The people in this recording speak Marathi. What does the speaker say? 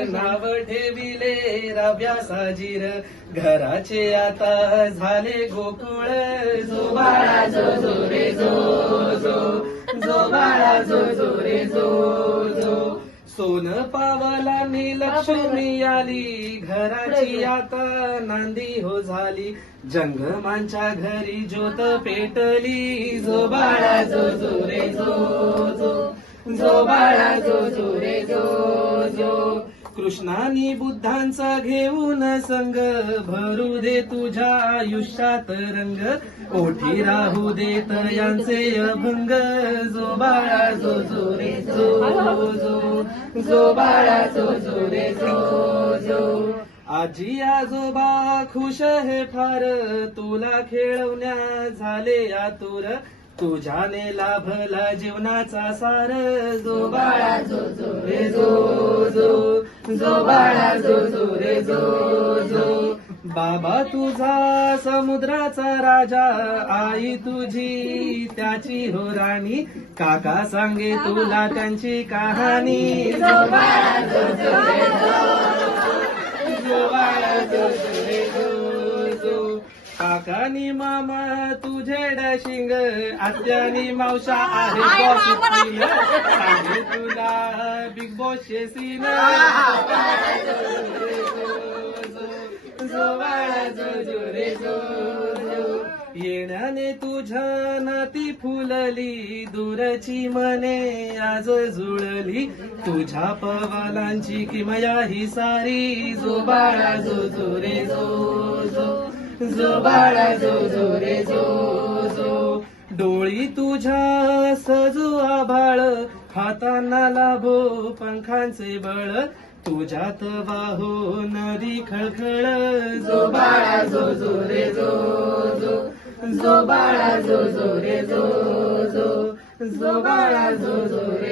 नाव ठेविले रव्या साजीर. घराचे आता झाले गोकुळ. जो बाळा जो जो रे जो जो. जो बाळा जो जो रे जो जो. सोन पावला नि लक्ष्मी आली. घराची आता नांदी हो झाली. जंगमांच्या घरी ज्योत पेटली. जो बाळा जो जो रे जो जो. जो बाळा जो जो रे जो जो. कृष्णानी बुद्धांचा घेऊन संग भरू दे तुझ्या आयुष्यात रंग. ओठी राहू देत यांचे अभंग. जो बाळा जो जो रे जो जो. जो बाळा जो जो रे जो जो. आजी आजोबा खुश हे फार. तुला खेळवण्या झाले आतुर. तुझ्याने लाभला जीवनाचा सार. जो बाळा जो जो रे जो जो. जो बाळा जो जो रे जो जो. बाबा तुझा समुद्राचा राजा आई तुझी त्याची हो राणी. काका सांगे तुला त्यांची कहाणी. जो बाळा जो जो रे जो. जो बाळा जो जो रे जो. जो काकानी मामा तुझे डशिंग. आत्यानी मावशा आहे तुला बिग बॉस सीन तुझ्या नाती फुलली दूरची मने आज जुळली. तुझ्या पवालांची किमया ही सारी जो बाळा जो जो रे जो जो जो बाळा जो जो रे जो जो. डोळी तुझ्या सजू आभाळ हातांना लाभो पंखांचे बळ. तुझ्यात वाहो नदी खळखळ जो बाळा जो जो रे जो जो. जो बाळा जो जो रे जो जो जो बाळा जो जो रे